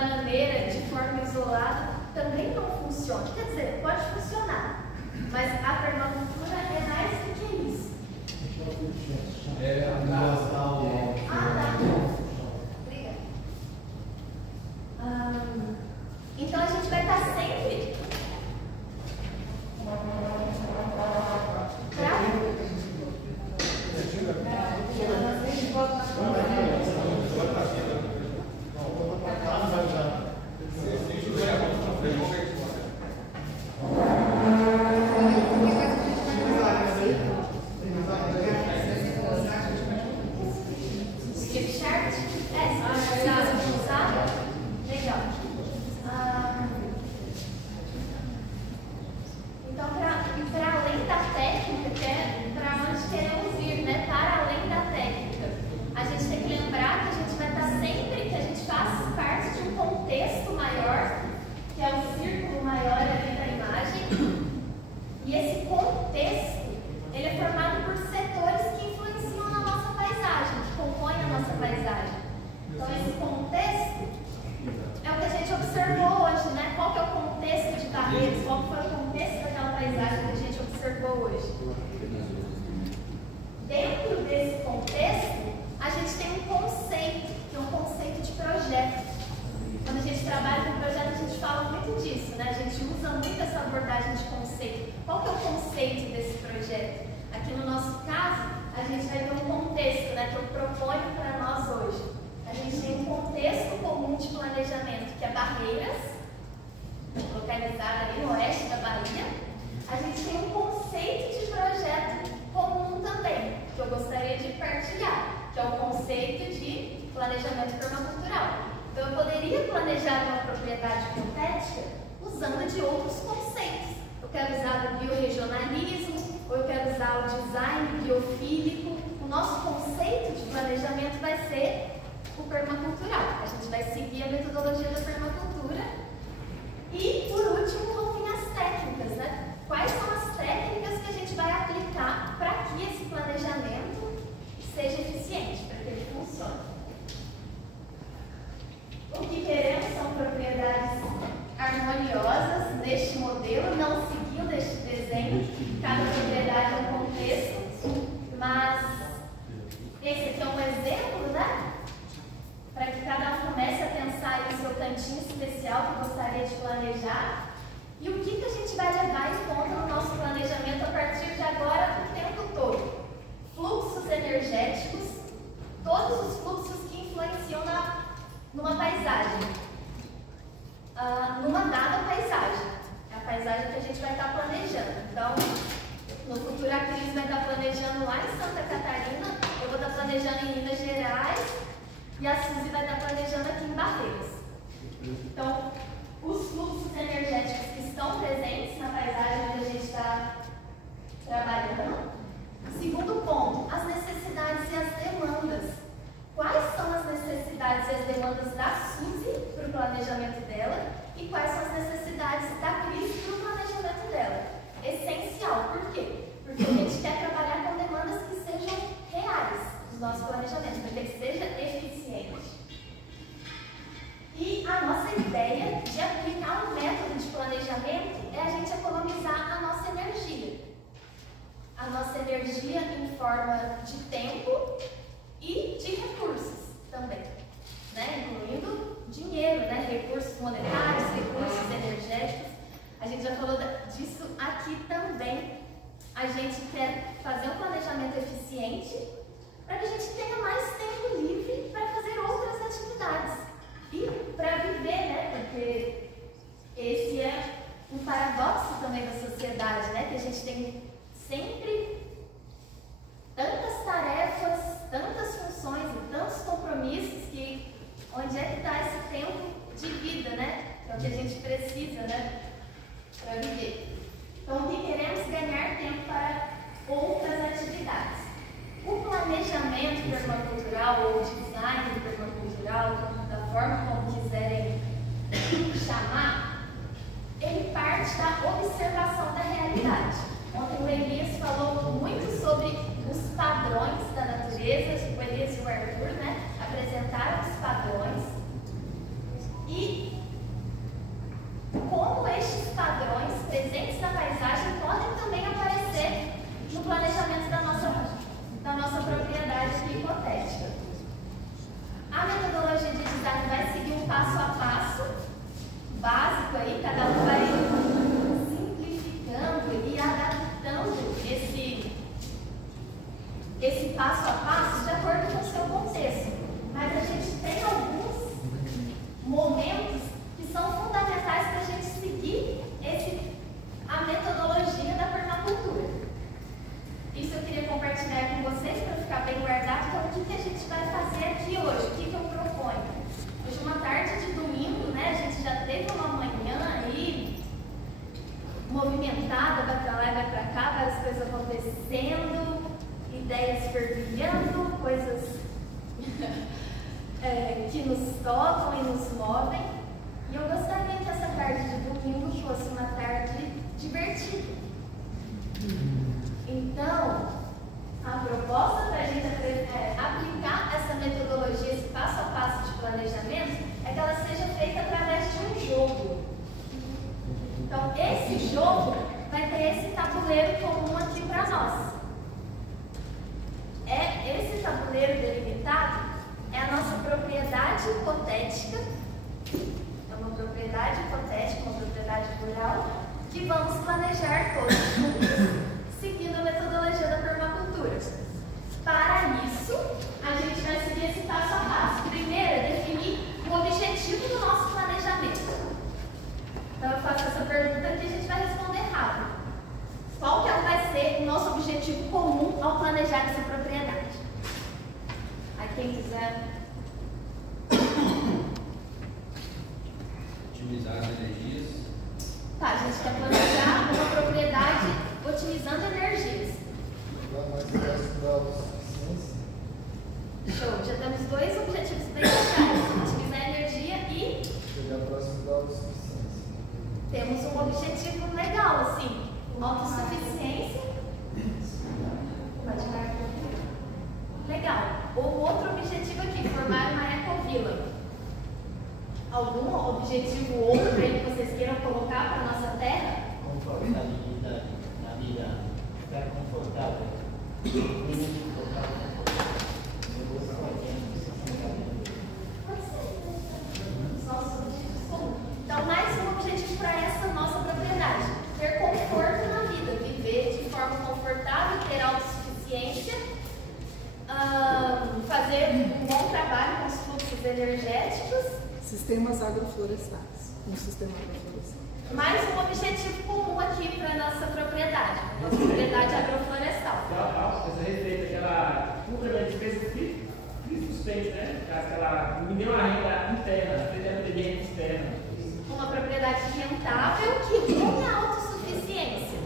maneira, de forma isolada, também não funciona. Quer dizer, pode funcionar, mas a permacultura é mais do que isso. Obrigada. Então a gente vai estar sempre localizada ali no oeste da Bahia. A gente tem um conceito de projeto comum também, que eu gostaria de partilhar, que é o conceito de planejamento permacultural. Então, eu poderia planejar uma propriedade hipotética usando de outros conceitos. Eu quero usar o biorregionalismo, ou eu quero usar o design biofílico. O nosso conceito de planejamento vai ser o permacultural. A gente vai seguir a metodologia da permacultura. E, por último, vão vir as técnicas, né? Quais são as técnicas que a gente vai aplicar para que esse planejamento seja eficiente, para que ele funcione? O que queremos são propriedades harmoniosas neste modelo, não seguindo este desenho. Cada propriedade é um contexto, mas esse aqui é um exemplo, né? Para que cada um comece a pensar em seu cantinho especial que gostaria de planejar. E o que a gente vai levar em conta no nosso planejamento a partir de agora, o tempo todo? Fluxos energéticos, todos os fluxos que influenciam numa paisagem, numa dada paisagem. É a paisagem que a gente vai estar planejando. Então, no futuro a Cris vai estar planejando lá em Santa Catarina, eu vou estar planejando em Minas Gerais e a Suzy vai estar planejando aqui em Barreiras. Então, os fluxos energéticos que estão presentes na paisagem onde a gente está trabalhando. Segundo ponto, as necessidades e as demandas. Quais são as necessidades e as demandas da Suzy para o planejamento dela e quais são as necessidades da Cris para o planejamento dela? Essencial. Por quê? Porque a gente quer trabalhar com demandas que sejam reais nos nossos planejamentos, para que seja eficiente. E a nossa ideia de aplicar um método de planejamento é a gente economizar a nossa energia. A nossa energia em forma de tempo e de recursos também, né? Incluindo dinheiro, né? Recursos monetários, recursos energéticos. A gente já falou disso aqui também. A gente quer fazer um planejamento eficiente para que a gente tenha mais tempo livre para fazer outras atividades. E para viver, né? Porque esse é um paradoxo também da sociedade, né? Que a gente tem sempre tantas tarefas, tantas funções e tantos compromissos que onde é que está esse tempo de vida, né? Que é o que a gente precisa, né? Para viver. Então, o que queremos ganhar tempo para outras atividades. O planejamento permacultural ou o design permacultural, da forma como quiserem chamar, ele parte da observação da realidade. Ontem o Elias falou muito sobre os padrões da natureza, o Elias e o Arthur, né, apresentaram os padrões. E eu queria compartilhar com vocês para ficar bem guardado. Então, o que a gente vai fazer aqui hoje? O que eu proponho? Hoje, uma tarde de domingo, né? A gente já teve uma manhã aí movimentada, vai para lá e vai para cá, várias coisas acontecendo, ideias fervilhando, coisas que nos tocam e nos movem. E eu gostaria que essa tarde de domingo fosse uma tarde divertida. Então, a proposta para a gente aplicar essa metodologia, esse passo a passo de planejamento, é que ela seja feita através de um jogo. Então, esse jogo vai ter esse tabuleiro comum aqui para nós. Esse tabuleiro delimitado é a nossa propriedade hipotética. É uma propriedade hipotética, uma propriedade plural, que vamos planejar todos juntos, seguindo a metodologia da permacultura. Para isso, a gente vai seguir esse passo a passo. Primeiro, é definir o objetivo do nosso planejamento. Então, eu faço essa pergunta que a gente vai responder rápido. Qual que vai ser o nosso objetivo comum ao planejar essa propriedade? Aí, quem quiser... Otimizar as energias. Tá, a gente quer planejar uma propriedade otimizando energias. Show, já temos dois objetivos bem legais: otimizar a energia e chegar próximo da autossuficiência. Temos um objetivo legal, assim, autossuficiência. Pode marcar. Legal. O outro objetivo aqui, formar uma ecovila. Algum objetivo outro aí que vocês queiram colocar para a nossa terra? Confortabilidade na vida, ficar confortável. Pode ser. Os nossos objetivos comuns. Então, mais um objetivo para essa nossa propriedade: ter conforto na vida, viver de forma confortável, ter autossuficiência, fazer um bom trabalho com os fluxos energéticos. Sistemas agroflorestais. Um sistema agroflorestal. Mais um objetivo comum aqui para a nossa propriedade, nossa propriedade agroflorestal. Essa receita que ela cumpre a despesa que suspeita, né? Que ela me deu uma renda interna, renda externa. Uma propriedade rentável que tenha autossuficiência.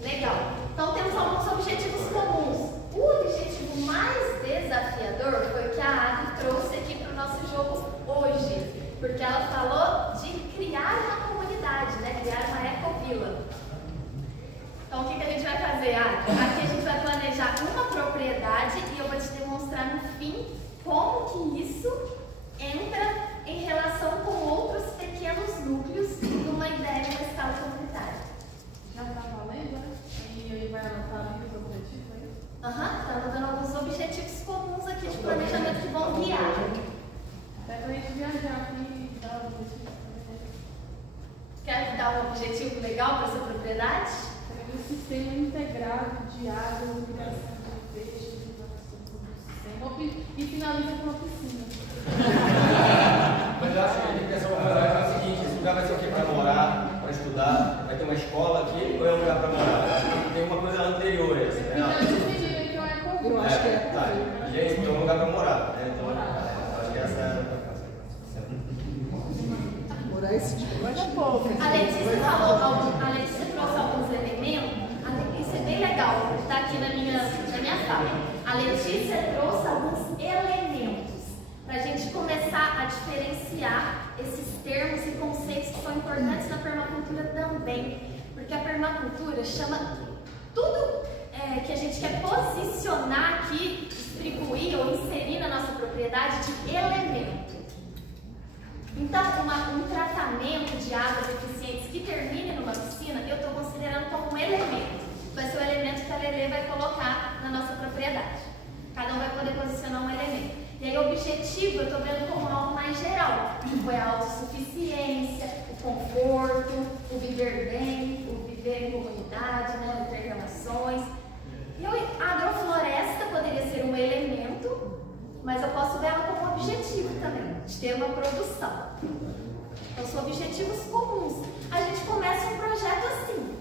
Legal. Então temos alguns objetivos comuns. O objetivo mais desafiador foi o que a Adri trouxe aqui para o nosso jogo hoje, porque ela falou de criar uma comunidade, né? Criar uma ecovila. Então o que a gente vai fazer? Aqui a gente vai planejar uma propriedade e eu vou te demonstrar no fim como que isso entra em relação com outros pequenos núcleos numa ideia de uma escala comunitária. Já está valendo, né? E aí vai anotar ali os objetivos aí? Está anotando alguns objetivos comuns aqui de planejamento que vão guiar. Até para a gente viajar aqui e dar o objetivo. Quer dar um objetivo legal para essa propriedade? Um sistema integrado de água, irrigação de peixes, sistema, e finaliza com a piscina. Mas eu acho que a ligação vai fazer é o seguinte: esse lugar vai ser o quê? Para morar, para estudar? Vai ter uma escola aqui ou é um lugar para morar? Acho que tem uma coisa anterior a essa, né? Eu acho que é. Tá, e aí, então é um lugar para morar, né? Então, acho que essa é Morar esse tipo. Eu acho que A Letícia trouxe alguns elementos. Isso é bem legal, está aqui na minha fala. A Letícia trouxe alguns elementos para a gente começar a diferenciar esses termos e conceitos que são importantes na permacultura também. Porque a permacultura chama tudo que a gente quer posicionar aqui, distribuir ou inserir na nossa propriedade de elemento. Então, um tratamento de águas eficientes que termine numa piscina, eu estou considerando como um elemento. Vai ser o elemento que a Lelê vai colocar na nossa propriedade. Cada um vai poder posicionar um elemento. E aí, o objetivo eu estou vendo como algo mais geral. Foi a autossuficiência, o conforto, o viver bem, o viver em comunidade, né, não ter relações. E a agrofloresta poderia ser um elemento, mas eu posso ver ela como objetivo também, de ter uma produção. Então, são objetivos comuns. A gente começa um projeto assim,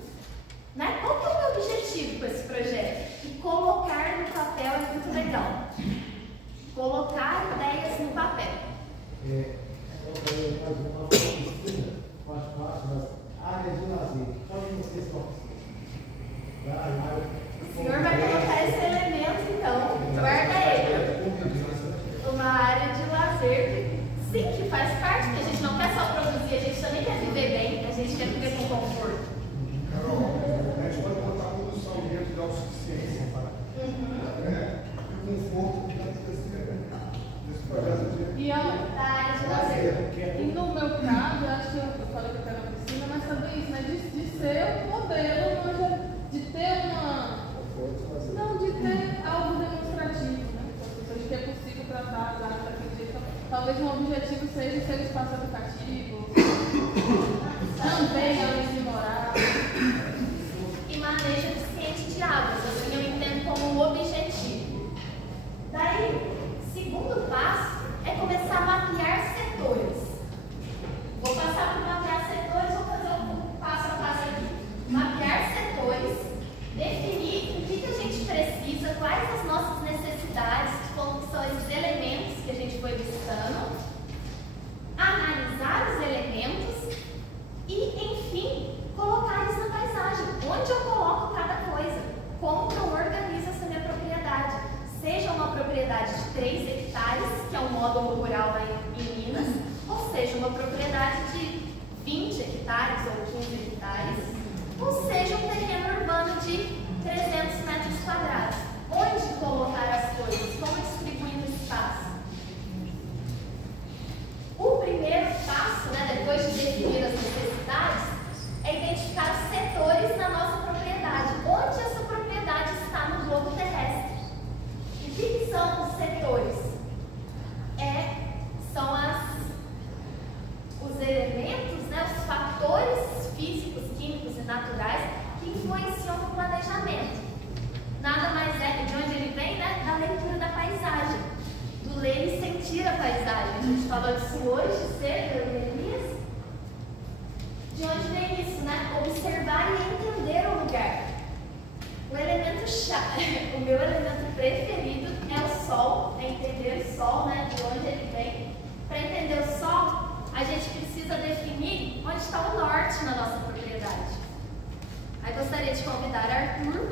né? Qual que é o meu objetivo com esse projeto? autossuficiência. Uhum. Conforto desse projeto de E, ó, Da área de lazer. e no meu caso, eu acho que eu falei que eu quero uma piscina, mas também isso, né? De ser um modelo, de ter uma. conforto, mas Não, de ter algo demonstrativo, né? Para as pessoas de que é possível tratar as artes daquele jeito. Então, talvez um objetivo seja ser um espaço educativo, também além de moral. E manejo eficiente de águas, assim eu entendo como um objetivo. Daí, segundo passo é começar a mapear setores. Vou passar por mapear setores, vou fazer um passo a passo aqui. Mapear setores, definir o que a gente precisa, quais as nossas necessidades, como que são esses elementos que a gente foi listando, analisar os elementos e, enfim, colocar eles na paisagem. Onde eu coloco cada coisa? Como que eu organizo essa minha propriedade? Seja uma propriedade de 3 hectares, que é um módulo rural lá em Minas, ou seja uma propriedade de 20 hectares ou 15 hectares, ou seja um terreno urbano de 300 metros quadrados. Onde colocar as coisas? Como distribuir o espaço? O primeiro passo, né, depois de definir as necessidades, é identificar os setores na nossa propriedade. Onde essa propriedade está no globo terrestre? E o que são os setores? São os elementos, né, os fatores físicos, químicos e naturais que influenciam no planejamento. Nada mais é, de onde ele vem, né, da leitura da paisagem, do ler e sentir a paisagem. A gente falou disso hoje, cedo, Elias. De onde vem isso, né? Observar e entender o lugar. O elemento chave, o meu elemento preferido é o sol, é entender o sol, né? De onde ele vem. Para entender o sol, a gente precisa definir onde está o norte na nossa propriedade. Aí gostaria de convidar Arthur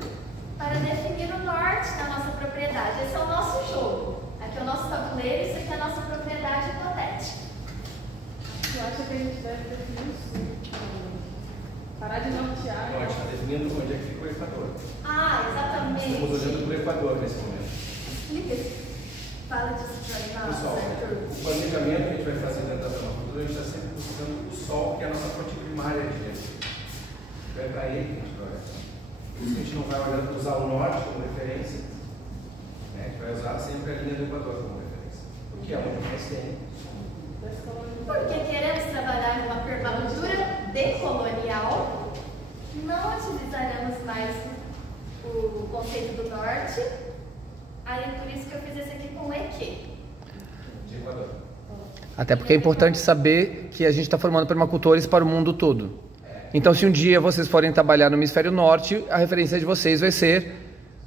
para definir o norte da nossa propriedade. Esse é o nosso jogo. Aqui é o nosso tabuleiro, isso aqui é a nossa propriedade hipotética. Eu acho que a gente deve definir o sul. Parar de nortear. Então, a gente está definindo onde é que fica o Equador. Ah, exatamente. Estamos olhando para o Equador nesse momento. Explica. Fala disso para nós, Pessoal, Arthur. o planejamento que a gente vai fazer dentro da permacultura, a gente está sempre buscando o sol, que é a nossa fonte primária de energia. Então é para ele que a gente vai olhar. Por isso que a gente não vai usar o norte como referência, né? A gente vai usar sempre a linha do Equador como referência. Porque é onde mais tem. Porque queremos trabalhar numa permacultura decolonial, não utilizaremos mais o conceito do norte. Aí é por isso que eu fiz esse aqui com EQ. De Equador. Até porque é importante saber que a gente está formando permacultores para o mundo todo. Então, se um dia vocês forem trabalhar no hemisfério norte, a referência de vocês vai ser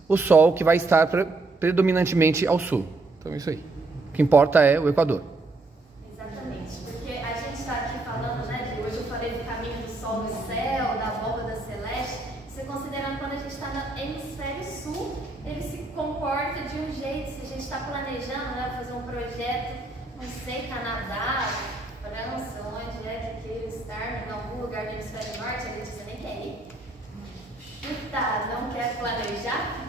o sol, que vai estar predominantemente ao sul. Então, é isso aí. O que importa é o Equador. Exatamente, porque a gente está aqui falando, né, de hoje eu falei do caminho do sol no céu, da volta da celeste. Você considerando quando a gente está no hemisfério sul, ele se comporta de um jeito. Se a gente está planejando, né, fazer um projeto, não sei, Canadá, França, onde é que queira estar, em algum lugar do hemisfério norte, a Letícia nem quer ir. Tá, não quer planejar?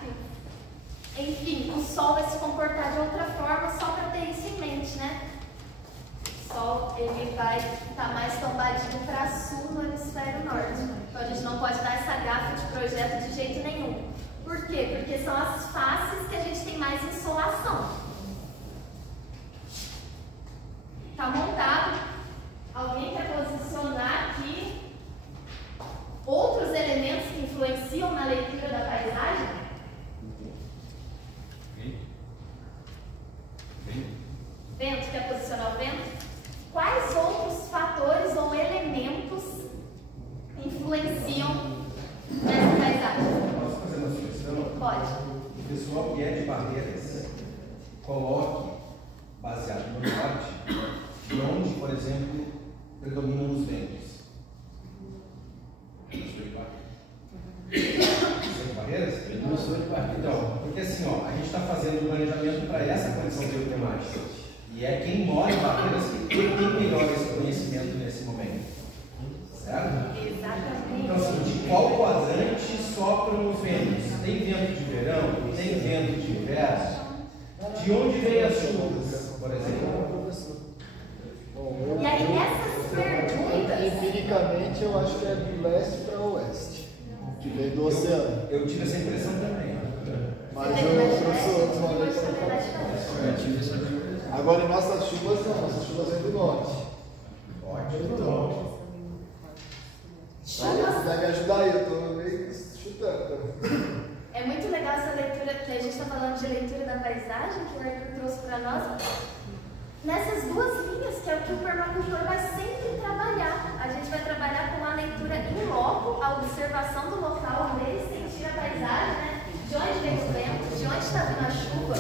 Enfim, o sol vai se comportar de outra forma, só para ter isso em mente, né? O sol, ele vai estar mais tombadinho para sul no hemisfério norte. Então a gente não pode dar essa gafa de projeto de jeito nenhum. Por quê? Porque são as faces que a gente tem mais insolação. Tá montado. Alguém quer posicionar aqui outros elementos que influenciam na leitura da paisagem? Vento, quer posicionar o vento? Quais outros fatores ou elementos influenciam nessa paisagem? Posso fazer uma sugestão? Pode. O pessoal que é de Barreiras, coloque, baseado no norte, de onde, por exemplo, predominam os ventos. Eu sou de Barreiras. Você é de Barreiras? Eu não sou de Barreiras. Então, porque assim, ó, a gente está fazendo um planejamento para essa condição bioclimática. E é quem mora em Barreiras que tem melhor esse conhecimento nesse momento. Certo? Exatamente. Então, assim, de qual quadrante sopram os ventos? Tem vento de verão tem vento de inverno, de onde vem as chuvas, por exemplo? E aí essas perguntas, Empiricamente, eu acho que é de leste para oeste, que vem do oceano. Eu tive essa impressão também. Mas eu falei Eu tive essa impressão. agora, em nossas chuvas, não. Nossas chuvas vêm do norte. chuvas, Deve ajudar aí, eu estou meio chutando. é muito legal essa leitura, que a gente está falando de leitura da paisagem, que o Arthur trouxe para nós. Nessas duas linhas, que é o que o permacultor vai sempre trabalhar. A gente vai trabalhar com a leitura em loco, a observação do local, ler e sentir a paisagem, né? De onde vem o vento, de onde está vindo a chuva.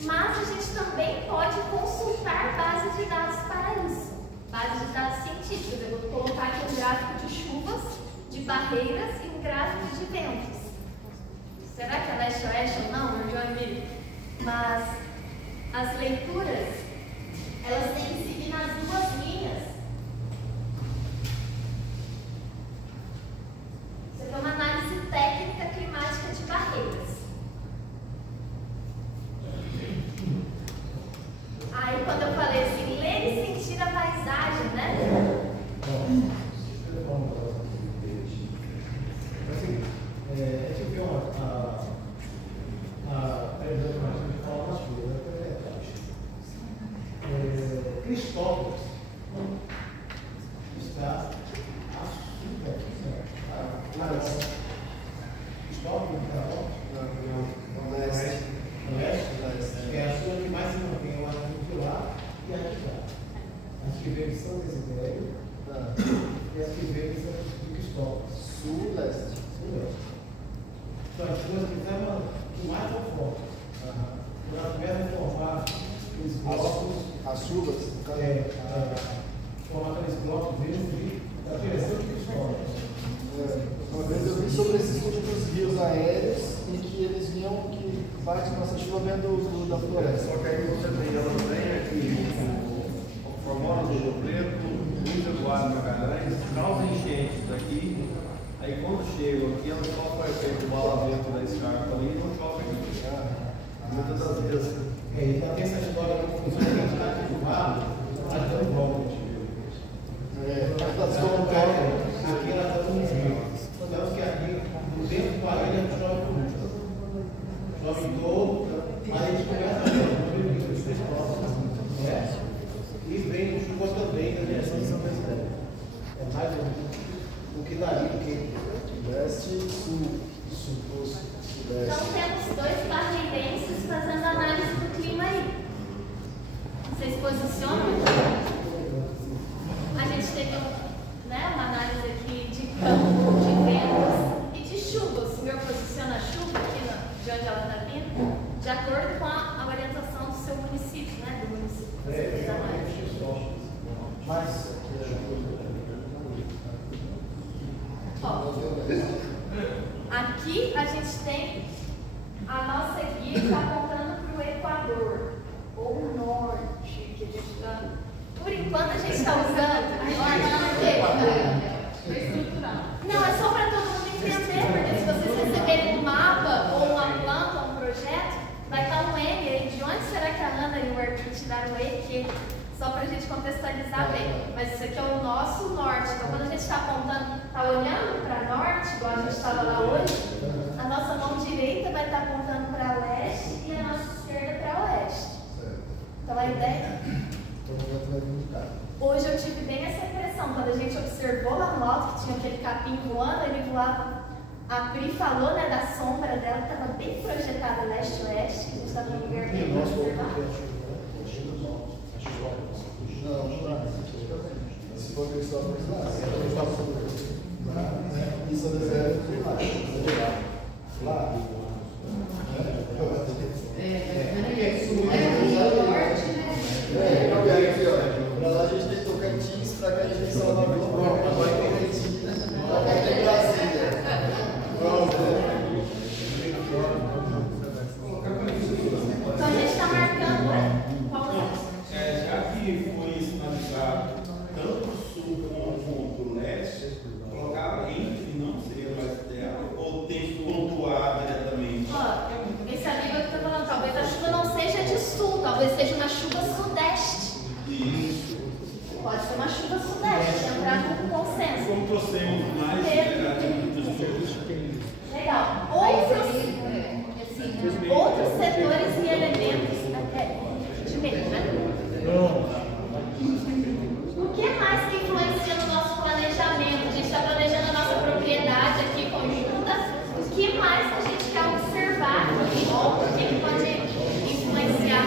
Mas a gente também pode consultar bases de dados para isso. Bases de dados científicos. Eu vou colocar aqui um gráfico de chuvas, de barreiras e um gráfico de ventos. Será que é leste-oeste ou não, meu João? Mas as leituras, elas têm que seguir nas duas linhas. Isso aqui é uma análise técnica climática de barreiras. Aí quando eu falei assim, ler e sentir a paisagem, né? A gente viu a previsão climática de falar uma chuva, Cristópolis está a sul Cristópolis No leste. que é a chuva que mais se mantém lá de lá e aqui lá. As que veio de São Desidério e as que veio de Cristópolis. Sul-leste. São as chuvas que mais são fortes. Quando elas começam a formar os blocos. As chuvas, no caso. Formar aqueles blocos verdes da direção de Cristópolis. Uma vez eu vi sobre esse estudo dos rios aéreos e que eles vinham que parte da nossa chuva vem da floresta. Só que aí você tem, ela vem aqui, formando do Rio Preto, usa do Ar Magalhães, causa enchentes aqui, aí quando chegam aqui, ela só faz feito o balamento da escarpa ali e não chove aqui. Muitas das vezes. Então tem essa história da confusão da quantidade de barro, ela tem um bloco. Aqui ela está no rio. Então que aqui, no dentro do parede, chove muito. Chove todo, aí a gente começa a ver os próximos. E vem chuva também na direção de São Desidério. É mais o que dali, do que Leste e sul. Então temos dois barreirenses fazendo análise do clima aí. Vocês posicionam? A gente teve uma análise aqui de campo, de ventos e de chuvas. O meu posiciona a chuva aqui de onde ela está vindo, de acordo com a orientação do seu município, né? Do município. Mas aqui a gente tem a nossa guia que está apontando para o Equador, ou o norte, que a gente está. Por enquanto a gente está usando Não, é só para todo mundo entender, porque se vocês receberem um mapa, ou uma planta, ou um projeto, vai estar um M aí. De onde será que a Ana e o Arthur tiraram o E aqui? Só para a gente contextualizar bem. Mas isso aqui é o nosso norte. Então, quando a gente está apontando, está olhando para norte, igual a gente estava lá hoje, a nossa mão direita vai estar apontando para leste e a nossa esquerda para oeste. Então, a ideia. Hoje eu tive bem essa impressão. Quando a gente observou lá no alto que tinha aquele capim voando, ele voava. A Pri falou, né, da sombra dela, que estava bem projetada leste-oeste. A gente estava num lugar bem para observar. Se for Cristópolis lá, isso é lá. Pra lá a gente tem Tocantins, pra cá a gente tem Salvador, agora tem Argentina, pra cá tem Brasília. Então a gente está marcando. já que foi sinalizado tanto o sul como Pode ser uma chuva sudeste, entrar com consenso. Como trouxemos mais Legal. Outros setores e elementos de meio, né? O que mais que influencia no nosso planejamento? A gente está planejando a nossa propriedade aqui conjunta. O que mais a gente quer observar em volta? O que pode influenciar?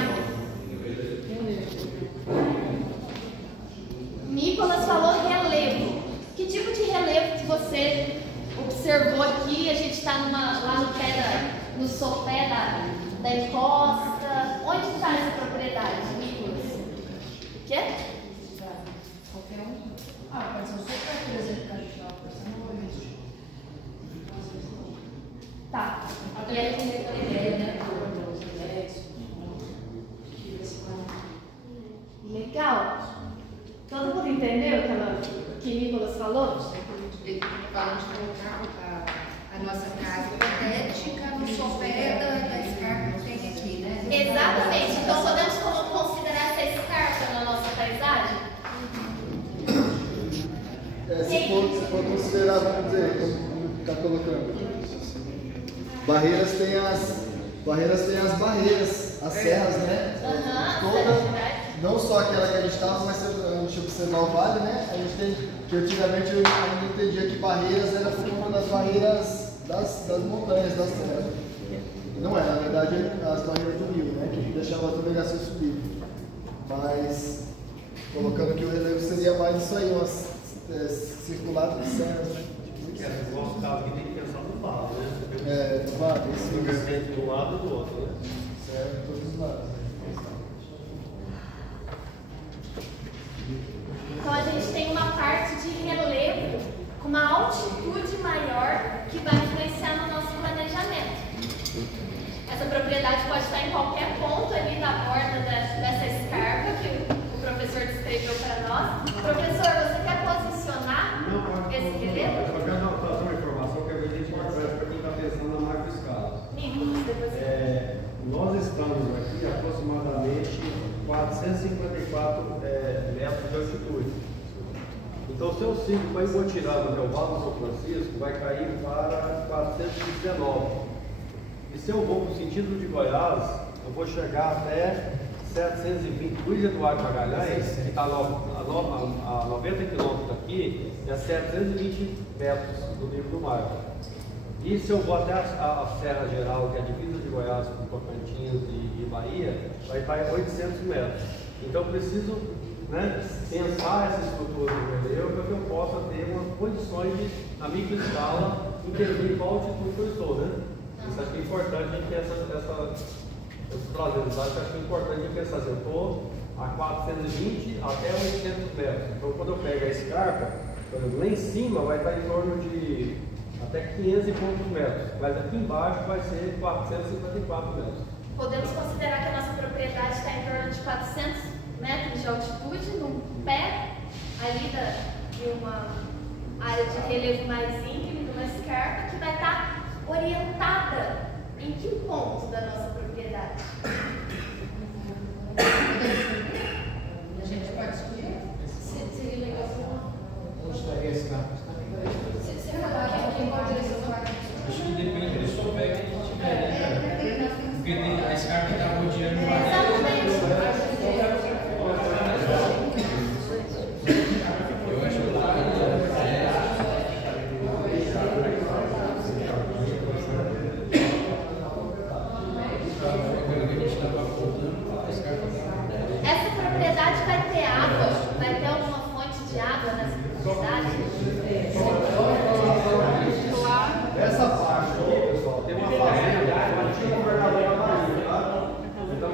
Nicolas falou relevo. Que tipo de relevo que você observou aqui? A gente está lá no pé no sopé da encosta. Onde está essa propriedade, Nicolas? O quê? Qualquer um. Pode ser um sopé, por exemplo, que a gente estava pensando hoje. Tá. E aí tem aquela ideia, né? Legal. Todo mundo entendeu o que Nicolas falou? Falando de colocar a nossa casa hipotética no sopé da escarpa que tem aqui, né? Exatamente. Então podemos considerar essa escarpa na nossa paisagem? Se for considerar, vamos dizer, como está colocando, barreiras tem as barreiras, as serras, né? Não só aquela que a gente estava, mas se a gente observar o vale, né? A gente tem, que antigamente eu ainda entendia que barreiras era por conta das barreiras das montanhas, das serras. Não é, na verdade, as barreiras do rio, né? Que deixava a navegação subir. Mas, colocando que o relevo seria mais isso aí, umas circuladas de serras, né? No nosso caso aqui tem que pensar no vale, No né? vale, isso. De um lado e do outro, né? Certo, todos os lados. Então a gente tem uma parte de relevo com uma altitude maior que vai influenciar no nosso planejamento. Essa propriedade pode estar em qualquer ponto ali da borda dessa escarpa que o professor descreveu para nós. Professor, você quer posicionar esse relevo? Eu só quero trazer uma informação que é bem importante para quem está pensando na macroescala. Nicolas, depois Nós estamos aqui aproximadamente 454 metros de altitude. Então, se eu sigo para Imotirama até o Vale do São Francisco, vai cair para 419. E se eu vou para o sentido de Goiás, eu vou chegar até 720. Luiz Eduardo Magalhães, que está a 90 quilômetros daqui, é 720 metros do nível do mar. E se eu vou até a Serra Geral, que é a divisa de Goiás com Tocantins e Bahia, vai estar em 800 metros. Então, eu preciso pensar essa estrutura do relevo para que eu possa ter umas condições de, na microescala, entender qual altitude que eu estou, né? Isso acho que é importante a gente ter esses prazeres. Acho que é importante a gente pensar assim, eu estou a 420 até 800 metros. Então, quando eu pego a escarpa, por exemplo, lá em cima vai estar em torno de até 500 e poucos metros, mas aqui embaixo vai ser 454 metros. podemos considerar que a nossa propriedade está em torno de 400 metros de altitude, num pé ali de uma área de relevo mais íngreme, numa escarpa, que vai estar orientada em que ponto da nossa propriedade? A gente pode escolher? Seria legal. Onde estaria a escarpa? Você falar que em qual direção vai? Acho que depende do sopé que a gente tiver, né? Porque a escarpa está rodeando o Exatamente. Eu acho que lá Essa propriedade vai ter água? Vai ter alguma fonte de água nessa propriedade? Essa parte aqui, pessoal, tem uma fazenda, uma antiga governadora da Bahia, tá? Então,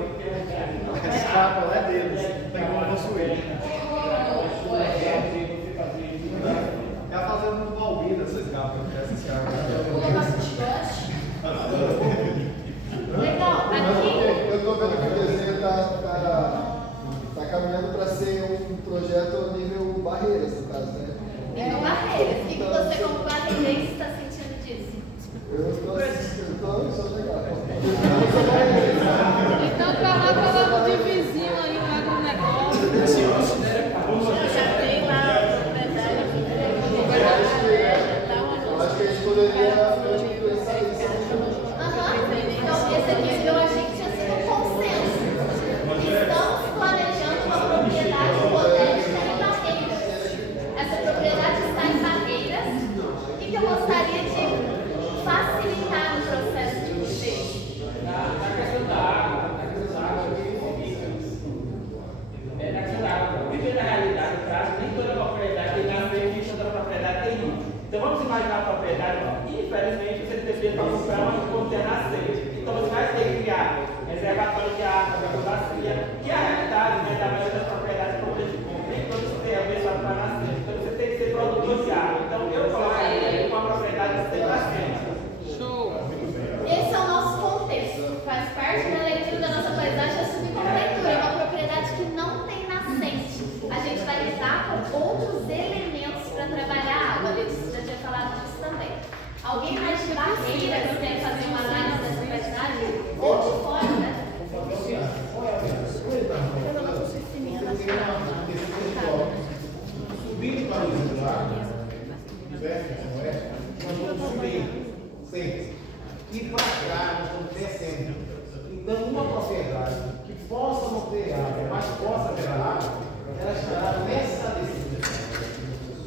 Então, uma propriedade que possa não ter água, mas possa ter água, ela estará nessa descida.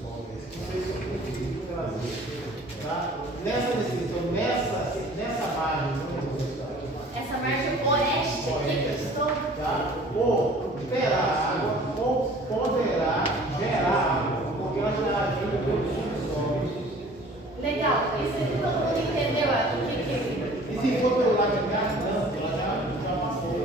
Não sei se eu consigo trazer. Tá? Nessa descida, então nessa margem. Essa margem oeste aqui que eu estou. Tá? Ou terá água, ou poderá gerar água, porque ela estará vindo pelo subsolo. Legal, isso todo mundo entendeu o que que... E se for pelo lado de cá, não, ela já passou.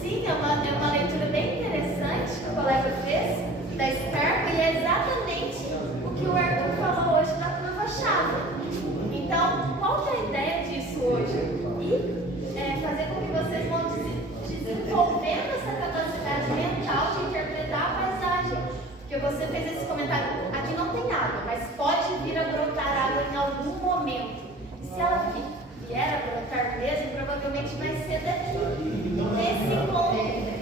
Sim, é uma leitura bem interessante que o colega fez da escarpa e é exatamente o que o Arthur falou hoje da curva-chave. Então, qual que é a ideia disso hoje? E fazer com que vocês vão desenvolvendo essa capacidade mental de interpretar a paisagem. Porque você fez esse comentário, aqui não tem água, mas pode vir a brotar água em algum momento. E se ela vier a brotar mesmo, provavelmente vai ser daqui, nesse ponto.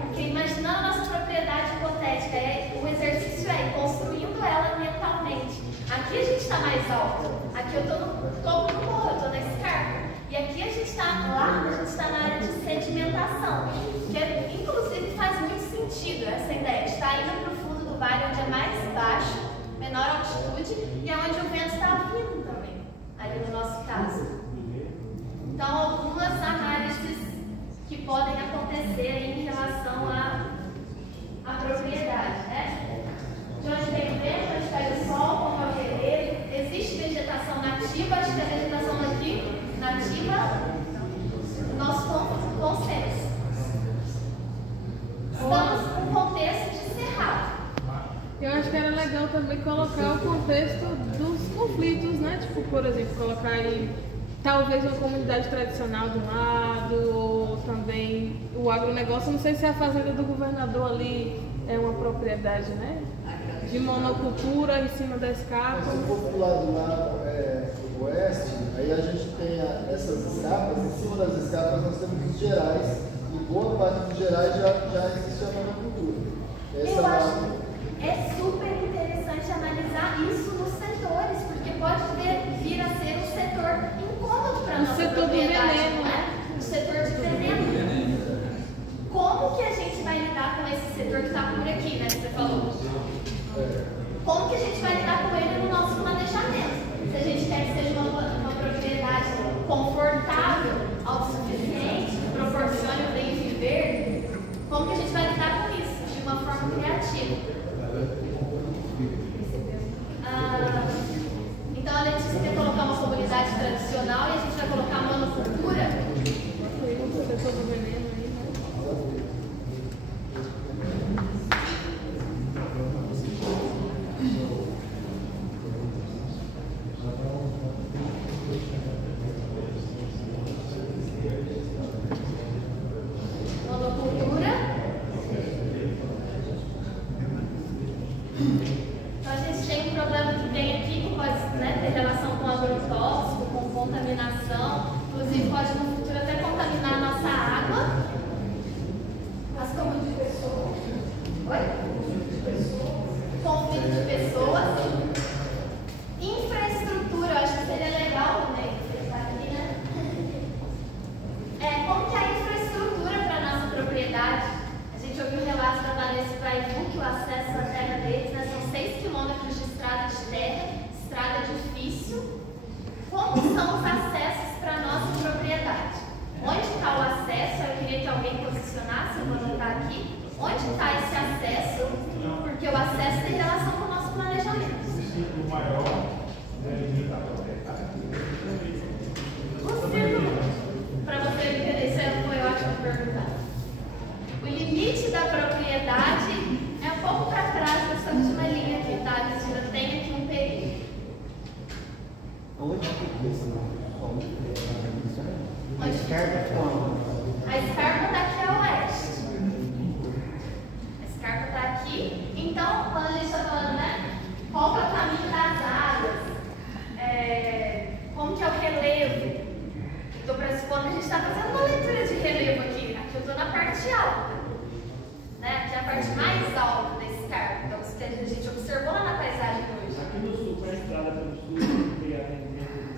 Porque imaginando a nossa propriedade hipotética, o exercício é ir construindo ela mentalmente. Aqui a gente está mais alto, aqui eu estou no topo do morro, eu estou na escarpa. E aqui a gente está lá, a gente está na área de sedimentação, que inclusive faz muito sentido essa ideia de estar indo para o fundo do vale, onde é mais baixo, menor altitude, e é onde o vento está vindo também, ali no nosso caso. Então, algumas análises que podem acontecer em relação à propriedade, né? De onde vem o vento, onde cai o sol, como é o relevo, existe vegetação nativa, acho que a vegetação nativa, nosso consenso. Estamos num contexto de cerrado. Eu acho que era legal também colocar o contexto dos conflitos, né? Tipo, por exemplo, colocar aí talvez uma comunidade tradicional de um lado, ou também o agronegócio. Não sei se a fazenda do governador ali é uma propriedade, né? De monocultura em cima da escarpa. Se for pro lado lá oeste, aí a gente tem essas escarpas, em cima das escarpas nós temos os gerais, e boa parte dos gerais já existe a monocultura. Eu acho é super interessante analisar isso nos setores, porque pode vir a ser um setor incômodo para a nossa propriedade, né? Um setor de veneno. Como que a gente vai lidar com esse setor que está por aqui, né? Que você falou. Como que a gente vai lidar com ele no nosso planejamento? Se a gente quer que seja uma propriedade confortável, autossuficiente, que proporcione o bem viver, como que a gente vai lidar com isso de uma forma criativa? Então a Letícia quer colocar uma comunidade tradicional e a gente vai colocar uma monocultura. Então a gente tem um problema que tem aqui que pode ter relação com agrotóxico, com contaminação, inclusive pode no futuro até contaminar a nossa água. As comunidades de pessoas. Oi? Conflito de pessoas. Infraestrutura, eu acho que seria legal, né? Aqui, né? Como que é a infraestrutura para a nossa propriedade? A gente ouviu o relato da Vanessa Paivu, que o acesso à terra deles, né, são 6 quilômetros de estrada de terra, estrada difícil. Como são os acessos para a nossa propriedade? Onde está o acesso? Eu queria que alguém posicionasse, eu vou anotar aqui. Onde está esse acesso? Porque o acesso tem relação com o nosso planejamento. O círculo maior delimita a propriedade. O círculo, para você entender, isso foi ótimo perguntar. O limite da propriedade é um pouco para trás dessa última linha aqui, tá? Cristina, tem aqui um período. Onde a escarpa está aqui a oeste. A escarpa está aqui. Então, quando a gente está falando, né? Qual é o caminho das águas? Como que é o relevo? Estou pressupondo que a gente está fazendo uma leitura de relevo aqui. Aqui eu estou na parte alta. Né? Aqui é a parte mais alta da escarpa. Então, isso que a gente observou lá na paisagem hoje. Aqui no sul, com a estrada pelo sul, tem atendimento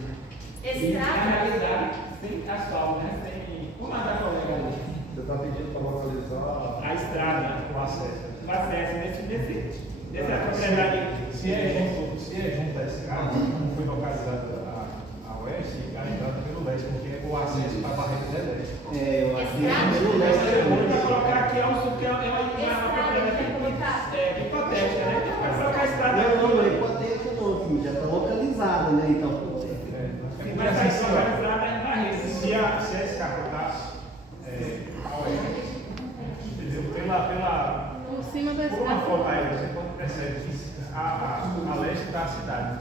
Estrada. Na realidade, sem asfalto, né? Sem... Como andar com o legal? Você está pedindo para localizar a estrada, o acesso nessa propriedade. Se é junto à estrada, como foi localizado a oeste, a entrada pelo leste, porque o acesso para a barreira é leste. Eu acho que pelo leste é muito. Para colocar aqui é um sul que é uma propriedade hipotética, né? Para colocar a estrada. Não é hipotética não, filho, já está localizada, né? Então. Mas a estrada é em barreira. Se a escapotasse a oeste, entendeu? Por cima da por uma estrada. foto aí, você quando percebe que a leste da cidade.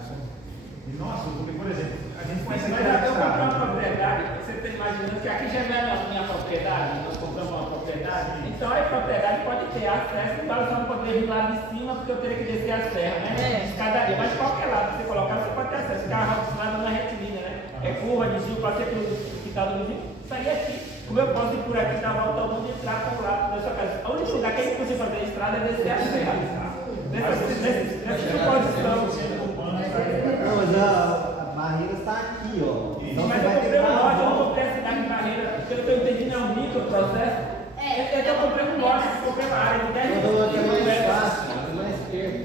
E nossa, porque, por exemplo, a gente conhece mas eu comprei uma propriedade, você está imaginando que aqui já não é a minha propriedade, nós compramos uma propriedade, então a propriedade pode ter acesso, embora só não poder ir lá de cima, porque eu teria que descer a serra, né? Escadaria, mas qualquer lado que você colocar, você pode ter acesso. O carro acostumado na retilínea, né? É curva, desvio, passei pelo quintal do vizinho, sair aqui. Como eu posso ir por aqui, dar a volta ao mundo e entrar por lá na sua casa? O único lugar que é impossível fazer a estrada é descer a serra. Nessa suposição. Não, mas a barreira está aqui, ó. Então mas você eu vai comprei ter um lote, eu não que comprei a cidade de barreira, porque eu estou entendendo é um microprocesso. Então eu comprei um lote, comprei uma área de 10 é mais metros. fácil, é mais perto.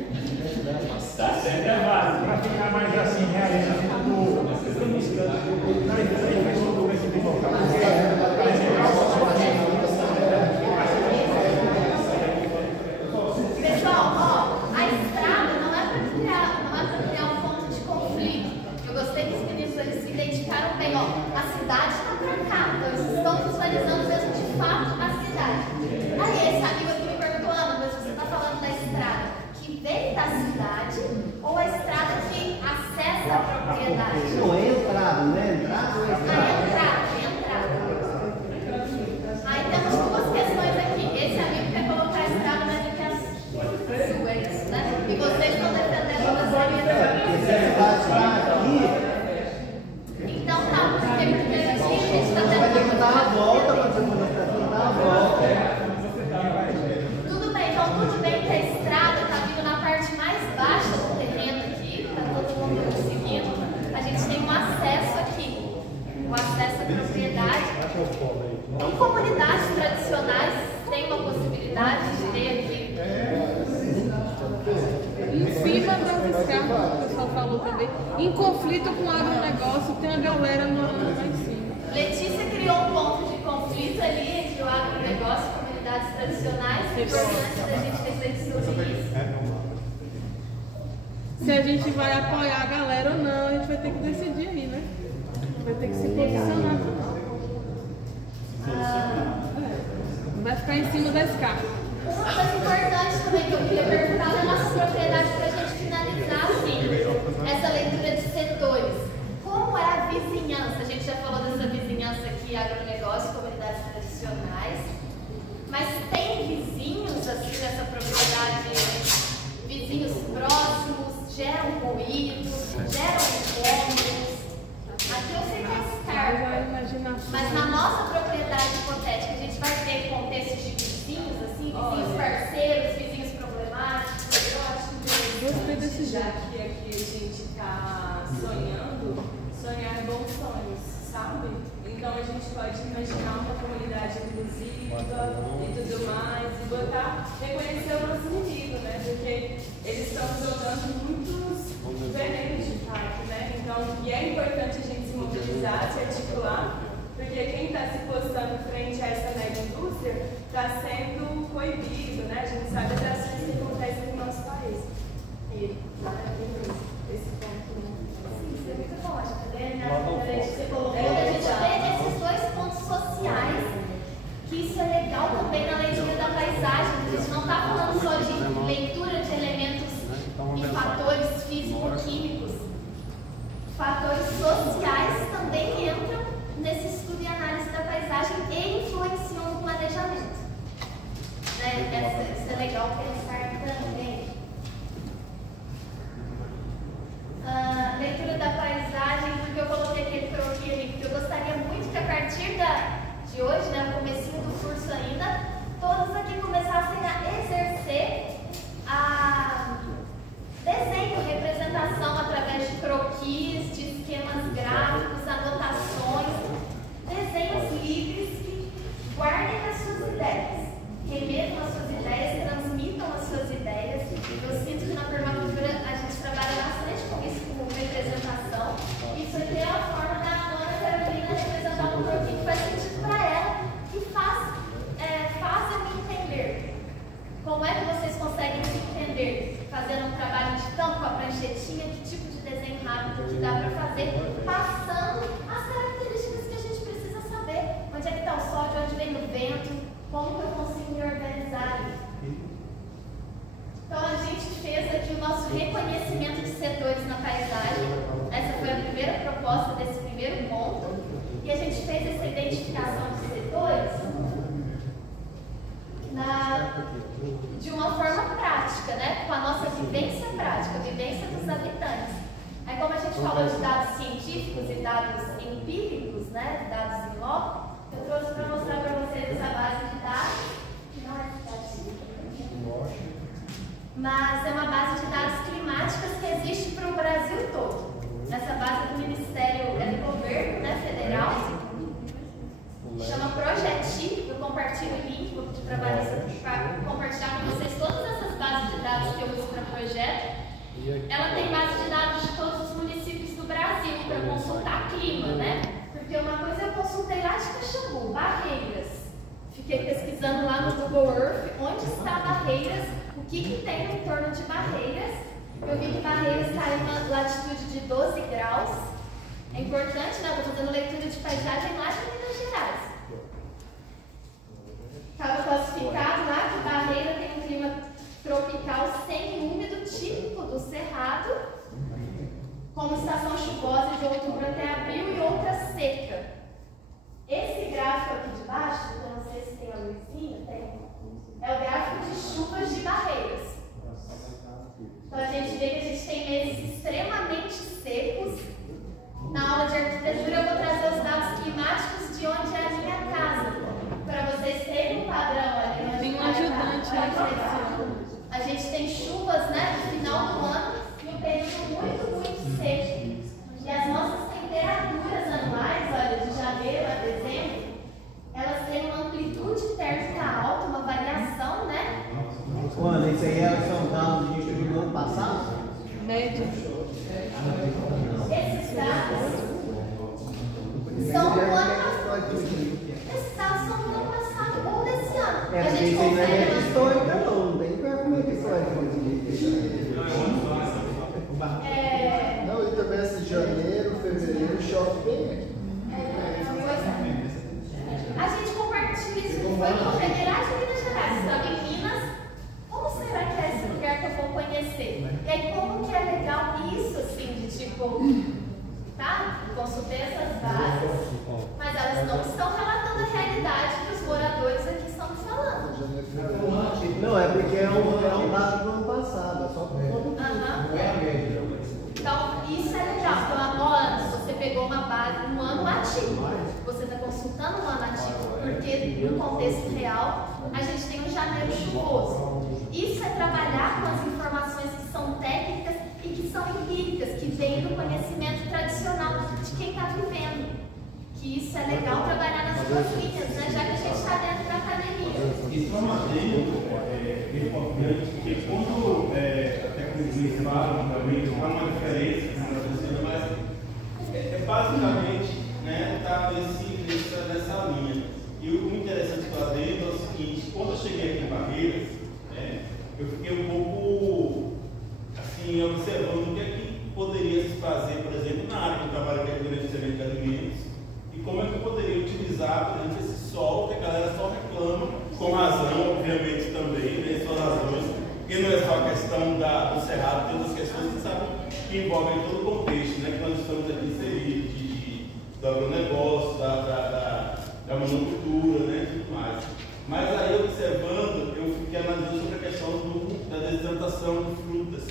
Tá certo, é fácil. Para ficar mais assim, realista dentro do. Pessoal, ó, a estrada não é para criar um ponto de conflito. Eu gostei que os meninos eles se identificaram bem, ó. A cidade está para cá, então eles estão visualizando mesmo de fato a cidade. Aí esse amigo aqui me perguntou, Ana, mas você está falando da estrada que vem da cidade ou a estrada que acessa a propriedade? Não, é entrada, não é entrada ou é entrada? Aí temos duas questões aqui. Esse amigo quer colocar a estrada mais do que a sua, é isso, né? E vocês estão defendendo a então tá, porque a gente está vai ter que dar a volta para você poder dar a volta. Tudo bem, então tudo bem que a estrada está vindo na parte mais baixa do terreno aqui, está todo mundo seguindo. A gente tem um acesso aqui, o acesso à propriedade. Em comunidades tradicionais tem uma possibilidade de ter aqui. Em cima das carros, que o pessoal falou também, em conflito com o agronegócio, tem a galera morando lá em cima. Letícia criou um ponto de conflito ali entre o agronegócio e comunidades tradicionais. É importante da gente refletir sobre isso. Se a gente vai apoiar a galera ou não, a gente vai ter que decidir aí, né? Vai ter que se posicionar. Vai ficar em cima da escada. Uma coisa importante também que eu queria perguntar da nossa propriedade para a gente finalizar assim, essa leitura de setores. Como é a vizinhança? A gente já falou dessa vizinhança aqui, agronegócio, comunidades tradicionais. Mas tem vizinhos assim nessa propriedade, vizinhos próximos, geram ruído, geram incômodos. Aqui eu sei que é escarpa, mas na nossa propriedade hipotética a gente vai ter contextos de vizinhos, assim, vizinhos parceiros, vizinhos problemáticos. Eu acho interessante, já que aqui a gente está sonhando, sonhar bons sonhos, sabe? Então a gente pode imaginar uma comunidade inclusiva e tudo mais, e reconhecer o nosso inimigo, né? Porque eles estão jogando muitos venenos de fato, né? Então, e é importante a gente se mobilizar, se articular, porque quem está se postando frente a essa mega indústria está sendo coibido, né? A gente sabe das ações que acontecem no nosso país. E maravilhoso esse ponto. Sim, isso é muito bom, acho que você colocou. A gente vê esses dois pontos sociais, que isso é legal também na leitura da paisagem. A gente não está falando só de leitura de elementos e fatores físico-químicos. Fatores sociais também entram nesse estudo e análise da paisagem e influenciam no planejamento. Né? Isso é legal pensar também. Leitura da paisagem, porque eu coloquei aquele croquis ali, porque eu gostaria muito que a partir de hoje, né, o comecinho do curso ainda, todos aqui começassem a exercer a desenho, representação através de croquis, de esquemas gráficos, anotações. que dá para fazer, passando as características que a gente precisa saber. Onde é que está o sódio, onde vem o vento, como que eu consigo me organizar isso. Então a gente fez aqui o nosso reconhecimento de setores na paisagem. Essa foi a primeira proposta desse primeiro ponto. E a gente fez essa identificação de setores de uma forma prática, né? Com a nossa vivência prática, a vivência dos habitantes. Aí como a gente falou de dados científicos e dados empíricos, né? Dados em loco, eu trouxe para mostrar para vocês a base de dados. Mas é uma base de dados climáticas que existe para o Brasil todo. Essa base é do Ministério, do Governo, né, Federal. Chama Projeti. Eu compartilho o link, vou trabalhar para compartilhar com vocês todas essas bases de dados que eu uso para o projeto. Ela tem base de dados de todos os municípios do Brasil para consultar clima, né? Porque uma coisa eu consultei lá de Caxambu, Barreiras. Fiquei pesquisando lá no Google Earth onde está Barreiras, o que tem no entorno de Barreiras. Eu vi que Barreiras está em uma latitude de 12 graus. É importante, né? Estou fazendo leitura de paisagem lá de Minas Gerais. Estava classificado lá que Barreira tem um clima tropical semi-úmido, típico do Cerrado, como estação chuvosa de outubro até abril e outra seca. Esse gráfico aqui de baixo, eu não sei se tem a luzinha, é o gráfico de chuvas de Barreiras. Então a gente vê que a gente tem meses extremamente secos. Na aula de arquitetura eu vou trazer os dados climáticos de onde é a minha casa, para vocês terem um padrão ali. Tem um ajudante aqui. A gente tem chuvas, né, no final do ano e um período muito seco. E as nossas temperaturas anuais, olha, de janeiro a dezembro, elas têm uma amplitude térmica alta, uma variação, né? Quando isso aí são dados de estudo do ano passado? Média. Esses dados são do ano passado. Esses dados são do ano passado ou desse ano. É, a gente isso aí não é consegue. média histórica, não tem como é que histórica. Não, ele também é janeiro, fevereiro, chove bem aqui. A gente compartilha isso, foi com Federais de Minas Gerais, estava em Minas. Como será que é esse lugar que eu vou conhecer? E aí, como que é legal isso, assim, de tipo, tá? Eu consultei essas bases, mas elas não estão relatando a realidade que os moradores aqui estão me falando. Não, é porque é um dado do ano passado, é só por conta Não é a média. Então, isso é legal. Então, Ana, você pegou uma base, um ano ativo. Você está consultando um ano ativo, porque no contexto real, a gente tem um janeiro chuvoso. Isso é trabalhar com as informações que são técnicas e que são empíricas, que vêm do conhecimento tradicional de quem está vivendo. Que isso é legal trabalhar nas duas linhas, né? Já que a gente está dentro da academia. Isso é uma importante, porque quando até que eles falam também, há uma diferença, mas basicamente está nessa linha. E o interessante lá dentro é o seguinte: quando eu cheguei aqui em Barreiras, eu fiquei um pouco assim, observando o que é que poderia se fazer, por exemplo, na área que eu trabalho, que é o gerenciamento de alimentos, e como é que eu poderia utilizar, por exemplo, esse sol que a galera só reclama, com razão, obviamente, também, né, suas razões, porque não é só a questão do Cerrado, tem outras questões que, sabe, que envolvem todo o contexto, né, que nós estamos aqui inseridos, do agronegócio, da monocultura, né, e tudo mais. Mas aí, observando, eu fiquei analisando sobre a questão da desidratação de frutas.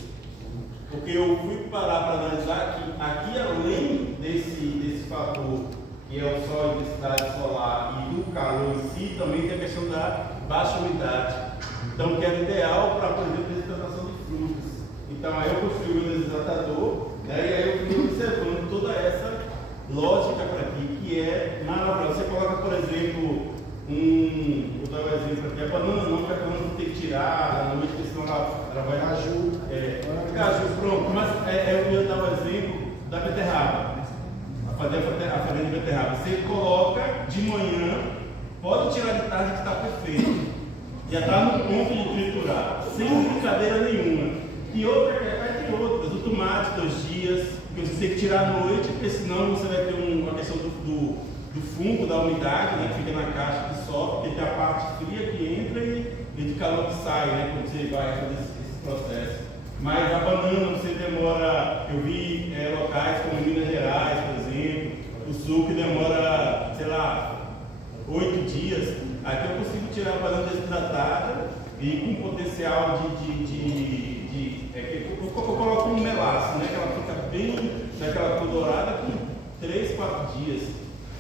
Porque eu fui parar para analisar que aqui, além desse fator, que é o sol, a intensidade solar e do calor em si, também tem a questão da baixa umidade. Então, que era ideal para, por exemplo, a desidratação de frutas. Então, aí eu construí o meu desidratador, né, e aí eu fui observando toda essa lógica para aqui, que é maravilhosa. Você coloca, por exemplo, vou dar um exemplo aqui, a banana não, porque a banana não tem que tirar, normalmente porque senão ela vai caju. Caju, pronto, mas eu ia dar um exemplo da beterraba. Fazer a farinha de beterraba. Você coloca de manhã, pode tirar de tarde que está perfeito. Já está no ponto de triturar, sem brincadeira nenhuma. E outra, tem outras, o tomate 2 dias, Porque você tem que tirar à noite, porque senão você vai ter uma questão do fungo, da umidade, né, que fica na caixa que sobe, porque tem a parte fria que entra e de calor que sai, né, quando você vai fazer esse processo. Mas a banana você demora, eu vi locais como Minas Gerais, por exemplo, o sul que demora, sei lá, 8 dias. Aqui eu consigo tirar a banana desidratada e com potencial eu coloco um melaço, né, que ela fica bem daquela cor dourada com 3, 4 dias.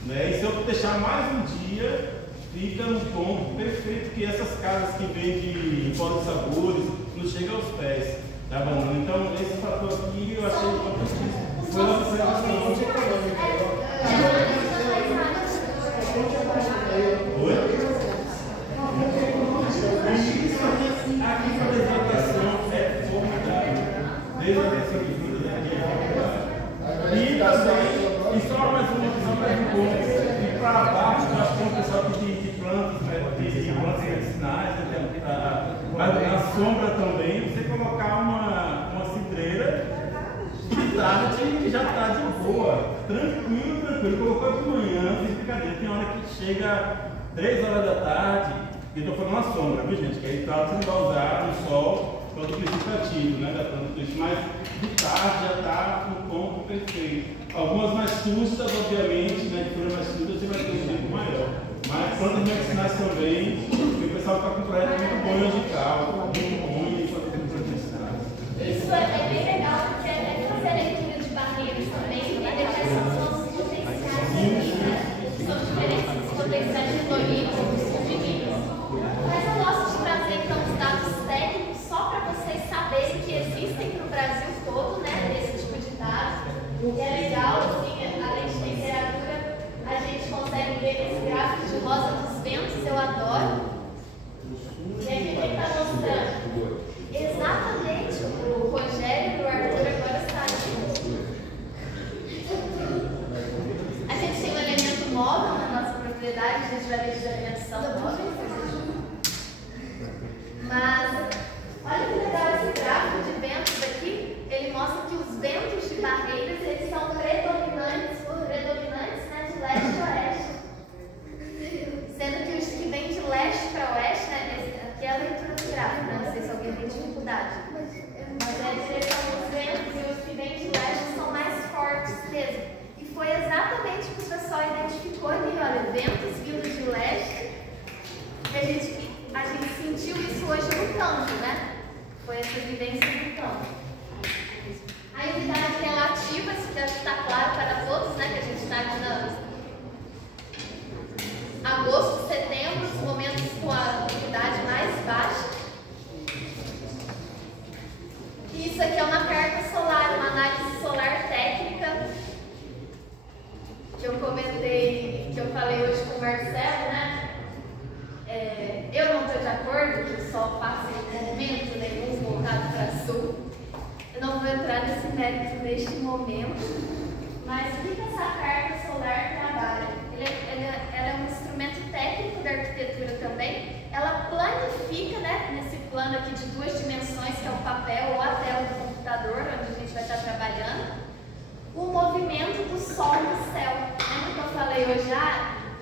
Né? E se eu deixar mais um dia, fica no ponto perfeito, que essas casas que vendem pó de sabores não chegam aos pés da banana. Então, esse fator aqui eu achei importantíssimo. Foi uma observação. Oi? Aqui a desidratação é formidável. Desde a agricultura e também, e só mais um pouco, e para baixo, nós temos o pessoal de plantas, de plantas medicinais, mas na sombra também, você colocar uma cidreira de tarde que já está de boa, tranquilo, colocou de manhã, sem brincadeira, tem hora que chega 3 horas da tarde, e estou falando na sombra, viu gente, que aí você não vai usar no sol, quanto precipitativo, né, da planta, mas de tarde já está no ponto perfeito. Algumas mais súditas, obviamente, né, de folhas mais súditas você vai ter um tempo maior. Mas plantas medicinais também, o pessoal está com projeto muito bom de cal, muito bom em fazer plantas medicinais. Isso é bem legal, porque é fazer a leitura de barreiras também, entender quais são os nossos potenciais, né? São diferentes potenciais de políticos, de níveis. Mas eu gosto de trazer então os dados técnicos só para vocês saberem que existem no Brasil todo, né, esse tipo de dados. E é legal, assim, além de temperatura, a gente consegue ver esse gráfico de rosa dos ventos, eu adoro. E aqui o que está mostrando? Exatamente, o Rogério e o Arthur agora saem. A gente tem um elemento móvel na nossa propriedade, a gente vai ver que os elementos são móveis. Mas, olha que legal esse gráfico de ventos aqui, ele mostra que os ventos de barreiras, eles são predominantes, né, de leste a oeste. Sendo que os que vêm de leste para oeste, né, aqui é a leitura do gráfico, né, não sei se alguém tem dificuldade. Mas é a direção dos ventos e os que vêm de leste são mais fortes mesmo. E foi exatamente o que o pessoal identificou ali, olha, ventos vindo de leste, a gente sentiu isso hoje no campo, né? Foi essa vivência no campo. A umidade relativa, isso já está claro para todos, né? Que a gente está aqui na agosto, setembro, os momentos com a umidade mais baixa. E isso aqui é uma carta solar, uma análise solar técnica que eu comentei, que eu falei hoje com o Marcelo, né? Eu não estou de acordo que o Sol passe em momento nenhum voltado para sul. Eu não vou entrar nesse mérito neste momento, mas o que essa carta solar trabalha? Ela é um instrumento técnico da arquitetura também. Ela planifica, né, nesse plano aqui de 2 dimensões, que é o papel ou a tela do computador, onde a gente vai estar trabalhando, o movimento do Sol no céu. Lembra que eu falei hoje,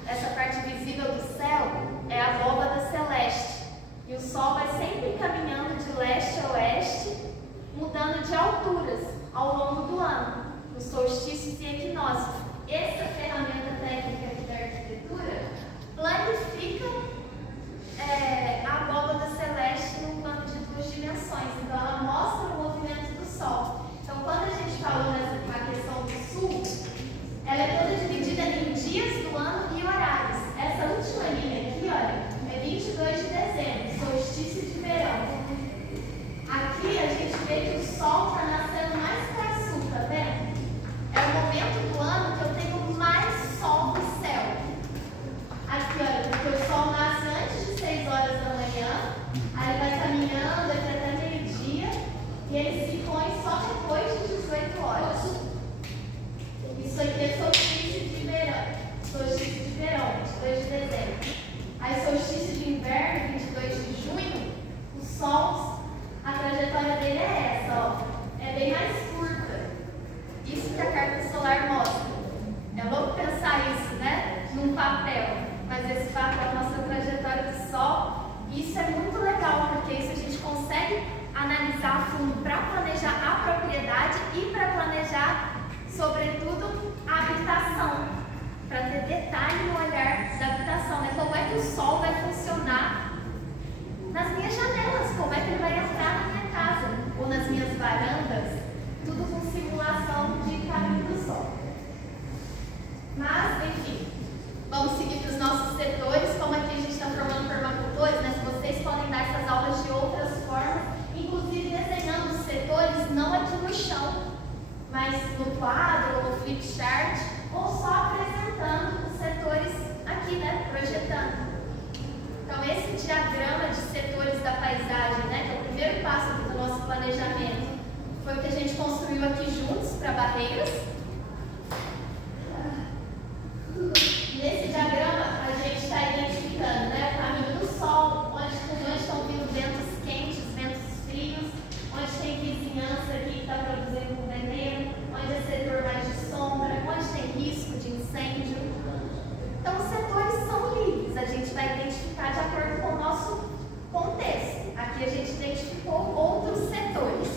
essa parte visível do céu é a abóbada celeste. E o Sol vai sempre caminhando de leste a oeste, mudando de alturas ao longo do ano, nos solstícios e equinócios. Essa ferramenta técnica aqui da arquitetura planifica a abóbada celeste num plano de 2 dimensões. Então, ela mostra o movimento do Sol. Então, quando a gente falou na questão do Sul, ela é toda dividida em dias do ano e horários. Essa última linha aqui, olha, é 22 de dezembro, solstício de verão. Aqui a gente vê que o Sol está nascendo mais para sul, tá vendo? É o momento do ano que eu tenho mais sol no céu. Aqui, olha, porque o Sol nasce antes de 6 horas da manhã, aí ele vai caminhando até meio-dia, para ter detalhe no olhar da habitação, né? Como é que o sol vai funcionar nas minhas janelas, como é que ele vai entrar na minha casa, ou nas minhas varandas, tudo com simulação de caminho do sol. Mas, enfim, vamos seguir para os nossos setores. Como aqui a gente está formando permacultores, né? Vocês podem dar essas aulas de outras formas, inclusive desenhando os setores não aqui no chão, mas no quadro ou no flipchart, ou só apresentando os setores aqui, né? Projetando. Então, esse diagrama de setores da paisagem, né? Que é o primeiro passo do nosso planejamento, foi o que a gente construiu aqui juntos para Barreiras. Nesse diagrama, a gente está identificando, né, o caminho do sol, onde estão vindo ventos quentes, ventos frios, onde tem vizinhança aqui que está produzindo um veneno, onde é setor mais de sombra, onde tem risco de incêndio. Então, os setores são livres, a gente vai identificar de acordo com o nosso contexto. Aqui a gente identificou outros setores.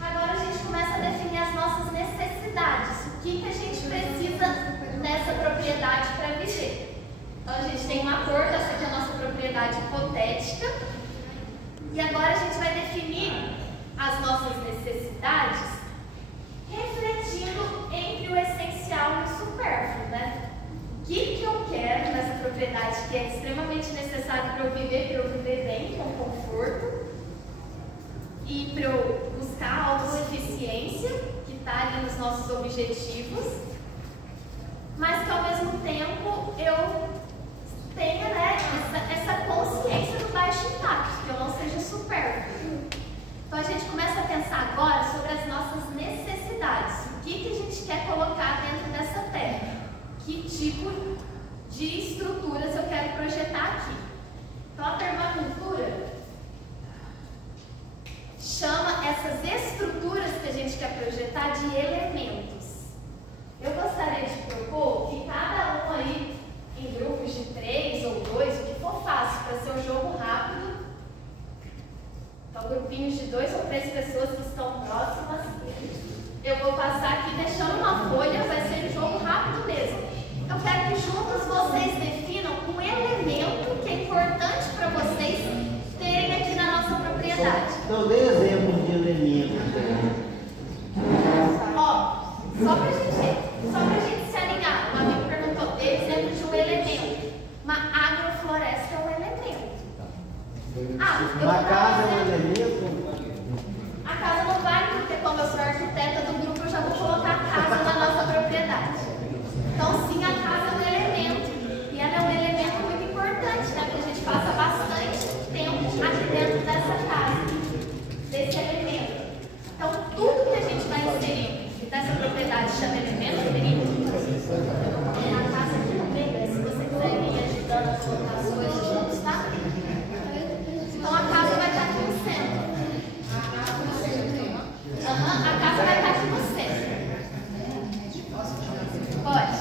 Agora a gente começa a definir as nossas necessidades. O que a gente precisa nessa propriedade para viver? Então a gente tem um acordo, essa aqui é a nossa propriedade hipotética. E agora a gente vai definir as nossas necessidades refletindo entre o essencial e o supérfluo, né? O que eu quero nessa propriedade que é extremamente necessário para eu viver bem, com conforto, e para eu buscar a autossuficiência, que está ali nos nossos objetivos, mas que ao mesmo tempo eu tenha, né, essa consciência do baixo impacto, que eu não seja supérfluo. Então a gente começa a pensar agora sobre as nossas necessidades. O que a gente quer colocar dentro dessa terra? Que tipo de estruturas eu quero projetar aqui? Então a permacultura chama essas estruturas que a gente quer projetar de elementos. Eu gostaria de propor que cada um aí, em grupos de 3 ou 2, o que for fácil para ser um jogo rápido, então grupinhos de 2 ou 3 pessoas que estão próximas, eu vou passar aqui deixando uma folha, vai ser um jogo rápido mesmo. Eu quero que juntos vocês definam um elemento que é importante para vocês terem aqui na nossa propriedade. Então, dê exemplos de elementos. Ó, só pra gente se alinhar, o amigo perguntou, dê exemplo de um elemento. Uma agrofloresta é um elemento. Uma casa é um elemento? A casa não vai, porque como eu sou arquiteta do grupo, eu já vou colocar a casa na nossa propriedade. Então, sim, a casa é um elemento. E ela é um elemento muito importante, né? Porque a gente passa bastante tempo aqui dentro dessa casa, desse elemento. Então, tudo que a gente vai inserir dessa propriedade chama elemento, querido. Eu não vou colocar a casa aqui no meio, se você quiser ir ajudando a colocar as coisas juntos, tá? Então, a casa vai estar aqui no centro. A casa vai estar aqui no centro. Pode.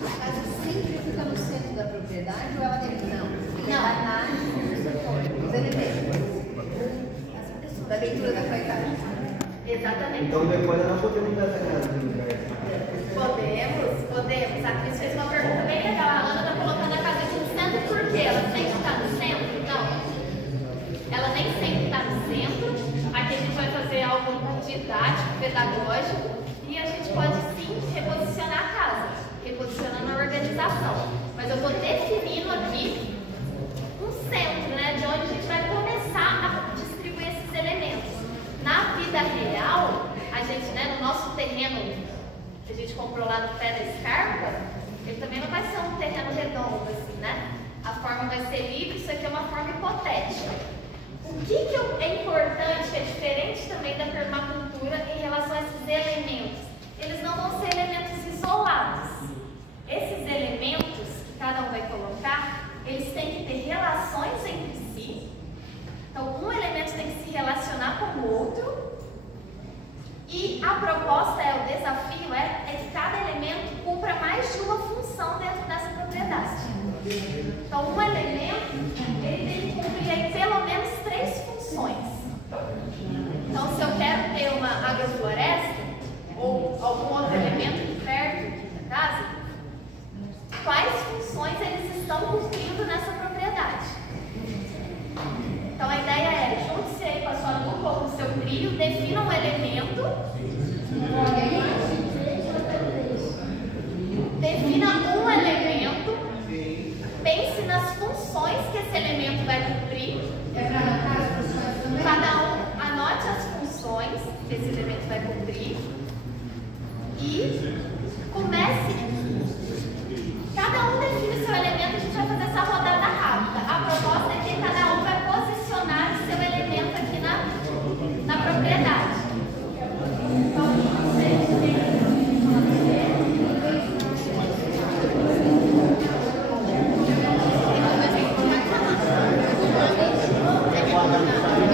A casa sempre fica no centro da propriedade ou ela tem que não? Não. Vai lá os elementos. Da leitura da paisagem. Exatamente. Então depois nós podemos dar essa casa de lugar. Podemos. A Cris fez uma pergunta bem legal. A Ana está colocando a casa aqui no centro por quê? Ela sempre está no centro? Não. Ela nem sempre está no centro. Aqui a gente vai fazer algo didático, pedagógico, e a gente pode sim reposicionar a casa, reposicionando a organização. Mas eu estou definindo aqui um centro, né, de onde a gente vai começar a distribuir esses elementos. Na vida real, a gente, né, no nosso terreno que a gente comprou lá no pé da escarpa, ele também não vai ser um terreno redondo, assim, né? A forma vai ser livre, isso aqui é uma forma hipotética. O que é importante, que é diferente também da permacultura em relação a esses elementos? Eles não vão ser elementos isolados. Esses elementos que cada um vai colocar, eles têm que ter relações entre si. Então, um elemento tem que se relacionar com o outro. E a proposta, o desafio é que cada elemento cumpra mais de uma função dentro dessa propriedade. Então, um elemento, ele tem que cumprir aí pelo menos 3 funções. Então, se eu quero ter uma agrofloresta, ou algum outro elemento que pagar no site.